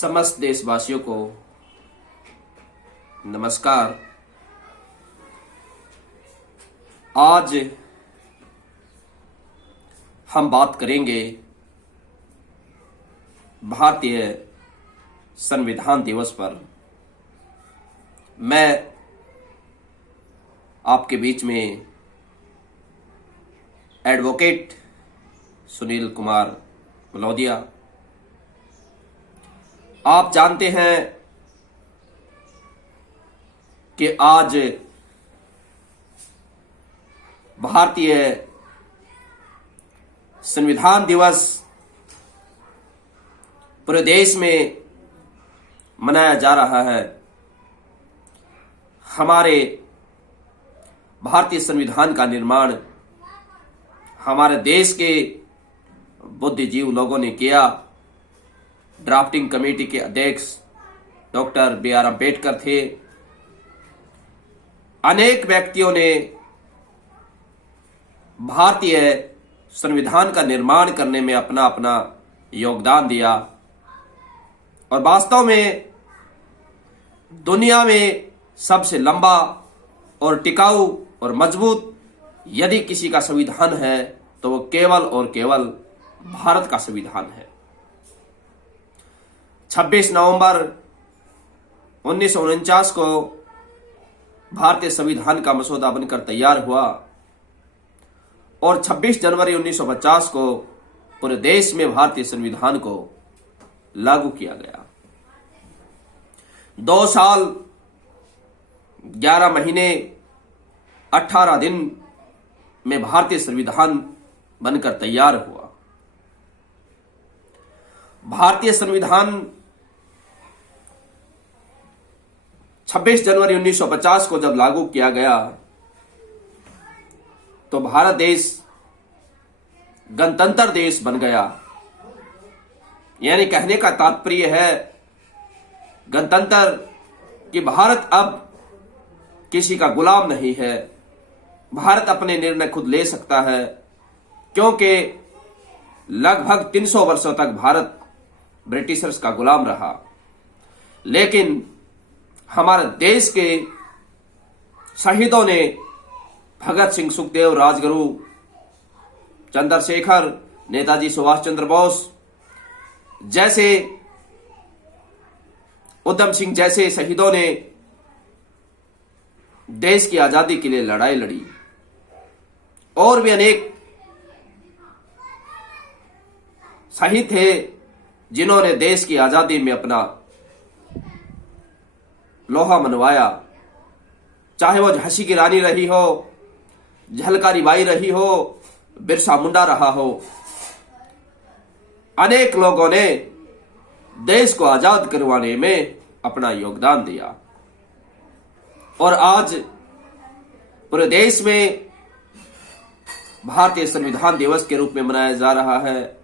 समस्त देशवासियों को नमस्कार। आज हम बात करेंगे भारतीय संविधान दिवस पर। मैं आपके बीच में एडवोकेट सुनील कुमार मलौदिया। आप जानते हैं कि आज भारतीय संविधान दिवस पूरे देश में मनाया जा रहा है। हमारे भारतीय संविधान का निर्माण हमारे देश के बुद्धिजीवी लोगों ने किया। ड्राफ्टिंग कमेटी के अध्यक्ष डॉक्टर B.R. अम्बेडकर थे। अनेक व्यक्तियों ने भारतीय संविधान का निर्माण करने में अपना अपना योगदान दिया और वास्तव में दुनिया में सबसे लंबा और टिकाऊ और मजबूत यदि किसी का संविधान है तो वो केवल और केवल भारत का संविधान है। 26 नवंबर 1949 को भारतीय संविधान का मसौदा बनकर तैयार हुआ और 26 जनवरी 1950 को पूरे देश में भारतीय संविधान को लागू किया गया। 2 साल 11 महीने 18 दिन में भारतीय संविधान बनकर तैयार हुआ। भारतीय संविधान 26 जनवरी 1950 को जब लागू किया गया तो भारत देश गणतंत्र देश बन गया। यानी कहने का तात्पर्य है गणतंत्र कि भारत अब किसी का गुलाम नहीं है। भारत अपने निर्णय खुद ले सकता है, क्योंकि लगभग 300 वर्षों तक भारत ब्रिटिशर्स का गुलाम रहा। लेकिन हमारे देश के शहीदों ने भगत सिंह, सुखदेव, राजगुरु, चंद्रशेखर, नेताजी सुभाष चंद्र बोस जैसे, उधम सिंह जैसे शहीदों ने देश की आजादी के लिए लड़ाई लड़ी। और भी अनेक शहीद थे जिन्होंने देश की आजादी में अपना लोहा मनवाया। चाहे वो झांसी की रानी रही हो, झलकारी बाई रही हो, बिरसा मुंडा रहा हो, अनेक लोगों ने देश को आजाद करवाने में अपना योगदान दिया। और आज पूरे देश में भारतीय संविधान दिवस के रूप में मनाया जा रहा है।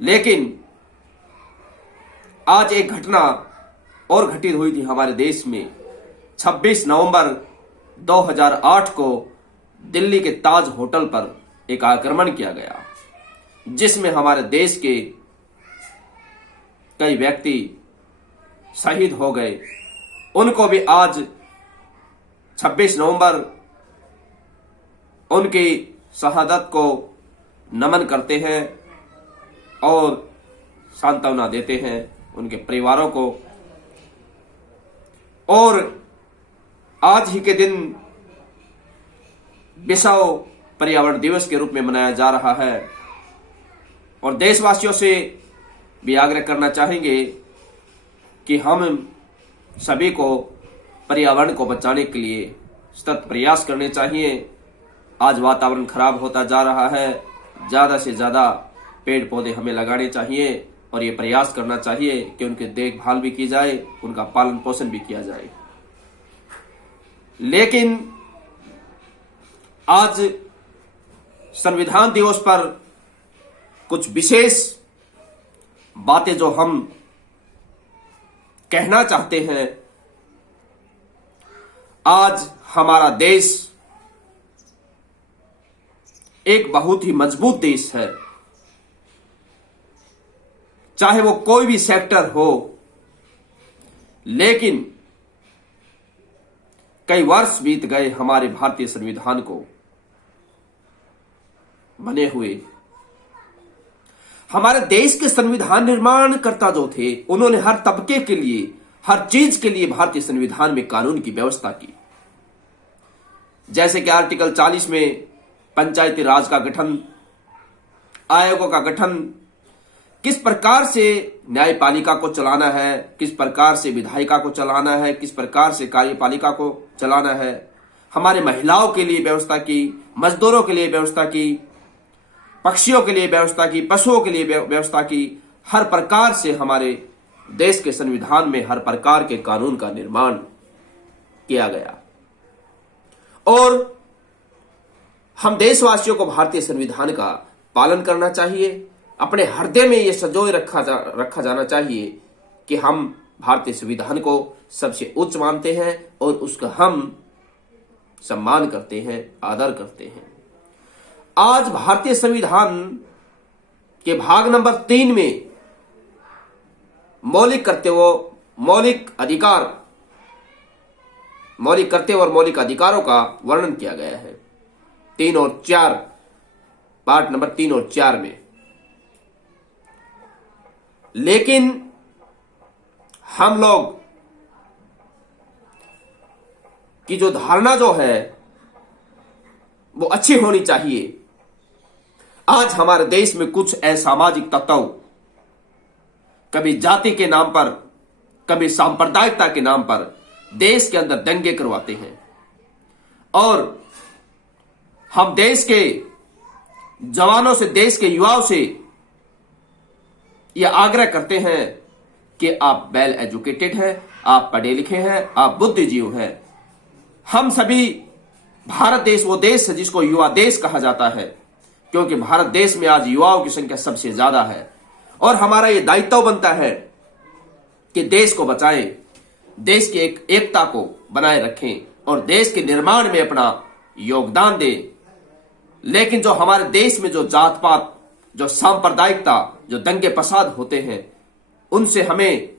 लेकिन आज एक घटना और घटित हुई थी हमारे देश में। 26 नवंबर 2008 को दिल्ली के ताज होटल पर एक आक्रमण किया गया, जिसमें हमारे देश के कई व्यक्ति शहीद हो गए। उनको भी आज 26 नवंबर उनकी शहादत को नमन करते हैं और सांत्वना देते हैं उनके परिवारों को। और आज ही के दिन विश्व पर्यावरण दिवस के रूप में मनाया जा रहा है। और देशवासियों से भी आग्रह करना चाहेंगे कि हम सभी को पर्यावरण को बचाने के लिए सतत प्रयास करने चाहिए। आज वातावरण खराब होता जा रहा है। ज्यादा से ज्यादा पेड़ पौधे हमें लगाने चाहिए और ये प्रयास करना चाहिए कि उनकी देखभाल भी की जाए, उनका पालन पोषण भी किया जाए। लेकिन आज संविधान दिवस पर कुछ विशेष बातें जो हम कहना चाहते हैं। आज हमारा देश एक बहुत ही मजबूत देश है। चाहे वो कोई भी सेक्टर हो। लेकिन कई वर्ष बीत गए हमारे भारतीय संविधान को बने हुए। हमारे देश के संविधान निर्माणकर्ता जो थे, उन्होंने हर तबके के लिए, हर चीज के लिए भारतीय संविधान में कानून की व्यवस्था की। जैसे कि आर्टिकल 40 में पंचायती राज का गठन, आयोगों का गठन, किस प्रकार से न्यायपालिका को चलाना है, किस प्रकार से विधायिका को चलाना है, किस प्रकार से कार्यपालिका को चलाना है। हमारे महिलाओं के लिए व्यवस्था की, मजदूरों के लिए व्यवस्था की, पक्षियों के लिए व्यवस्था की, पशुओं के लिए व्यवस्था की। हर प्रकार से हमारे देश के संविधान में हर प्रकार के कानून का निर्माण किया गया। और हम देशवासियों को भारतीय संविधान का पालन करना चाहिए। अपने हृदय में यह संजोए रखा जाना चाहिए कि हम भारतीय संविधान को सबसे उच्च मानते हैं और उसका हम सम्मान करते हैं, आदर करते हैं। आज भारतीय संविधान के भाग नंबर 3 में मौलिक कर्तव्यों और मौलिक अधिकारों का वर्णन किया गया है। 3 और 4, पार्ट नंबर 3 और 4 में। लेकिन हम लोग की जो धारणा जो है वो अच्छी होनी चाहिए। आज हमारे देश में कुछ असामाजिक तत्व कभी जाति के नाम पर, कभी सांप्रदायिकता के नाम पर देश के अंदर दंगे करवाते हैं। और हम देश के जवानों से, देश के युवाओं से यह आग्रह करते हैं कि आप वेल एजुकेटेड हैं, आप पढ़े लिखे हैं, आप बुद्धिजीव हैं। हम सभी, भारत देश वो देश है जिसको युवा देश कहा जाता है, क्योंकि भारत देश में आज युवाओं की संख्या सबसे ज्यादा है। और हमारा ये दायित्व बनता है कि देश को बचाएं, देश की एकता को बनाए रखें और देश के निर्माण में अपना योगदान दें। लेकिन जो हमारे देश में जो जात पात, जो सांप्रदायिकता, जो दंगे फसाद होते हैं, उनसे हमें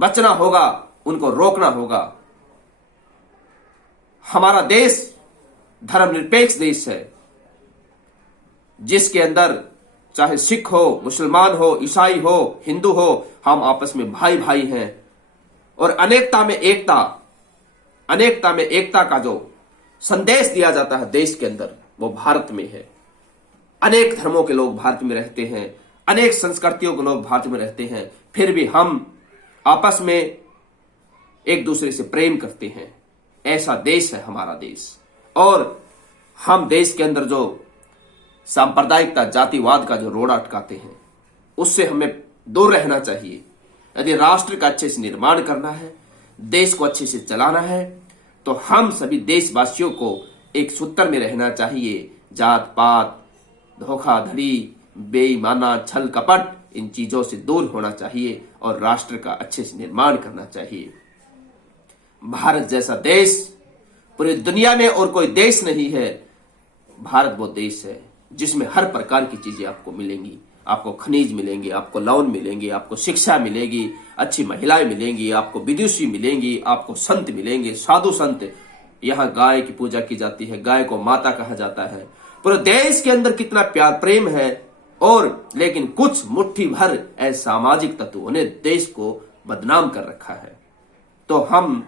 बचना होगा, उनको रोकना होगा। हमारा देश धर्मनिरपेक्ष देश है, जिसके अंदर चाहे सिख हो, मुसलमान हो, ईसाई हो, हिंदू हो, हम आपस में भाई भाई हैं। और अनेकता में एकता का जो संदेश दिया जाता है देश के अंदर, वो भारत में है। अनेक धर्मों के लोग भारत में रहते हैं, अनेक संस्कृतियों के लोग भारत में रहते हैं, फिर भी हम आपस में एक दूसरे से प्रेम करते हैं। ऐसा देश है हमारा देश। और हम देश के अंदर जो सांप्रदायिकता, जातिवाद का जो रोड़ा अटकाते हैं, उससे हमें दूर रहना चाहिए। यदि राष्ट्र का अच्छे से निर्माण करना है, देश को अच्छे से चलाना है, तो हम सभी देशवासियों को एक सूत्र में रहना चाहिए। जात पात, धोखाधड़ी, बेईमाना, छल कपट, इन चीजों से दूर होना चाहिए और राष्ट्र का अच्छे से निर्माण करना चाहिए। भारत जैसा देश पूरी दुनिया में और कोई देश नहीं है। भारत वो देश है जिसमें हर प्रकार की चीजें आपको मिलेंगी। आपको खनिज मिलेंगे, आपको लोन मिलेंगे, आपको शिक्षा मिलेगी, अच्छी महिलाएं मिलेंगी, आपको विदुषी मिलेंगी, आपको संत मिलेंगे, साधु संत। यहाँ गाय की पूजा की जाती है, गाय को माता कहा जाता है। पूरे देश के अंदर कितना प्यार प्रेम है। और लेकिन कुछ मुट्ठी भर असामाजिक तत्वों ने देश को बदनाम कर रखा है। तो हम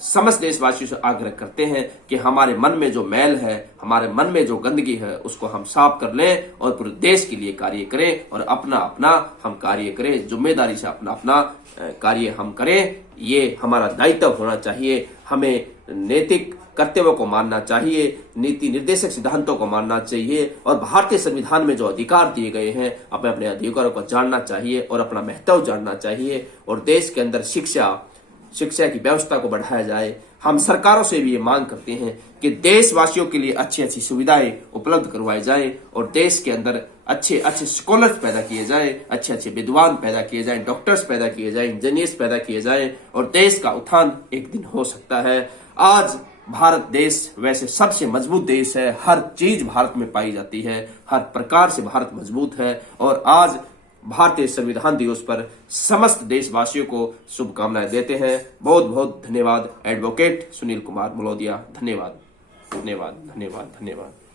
समस्त देशवासियों से आग्रह करते हैं कि हमारे मन में जो मैल है, हमारे मन में जो गंदगी है, उसको हम साफ कर लें और पूरे देश के लिए कार्य करें और अपना अपना हम कार्य करें। जिम्मेदारी से अपना अपना कार्य हम करें। ये हमारा दायित्व होना चाहिए। हमें नैतिक कर्तव्यों को मानना चाहिए, नीति निर्देशक सिद्धांतों को मानना चाहिए और भारतीय संविधान में जो अधिकार दिए गए हैं, अपने अपने अधिकारों को जानना चाहिए और अपना महत्व जानना चाहिए। और देश के अंदर शिक्षा की व्यवस्था को बढ़ाया जाए। हम सरकारों से भी ये मांग करते हैं कि देशवासियों के लिए अच्छी अच्छी सुविधाएं उपलब्ध करवाई जाए और देश के अंदर अच्छे अच्छे स्कॉलर्स पैदा किए जाए, अच्छे अच्छे विद्वान पैदा किए जाए, डॉक्टर्स पैदा किए जाए, इंजीनियर्स पैदा किए जाए और देश का उत्थान एक दिन हो सकता है। आज भारत देश वैसे सबसे मजबूत देश है। हर चीज भारत में पाई जाती है, हर प्रकार से भारत मजबूत है। और आज भारतीय संविधान दिवस पर समस्त देशवासियों को शुभकामनाएं देते हैं। बहुत बहुत धन्यवाद एडवोकेट सुनील कुमार मुलोदिया। धन्यवाद धन्यवाद धन्यवाद धन्यवाद।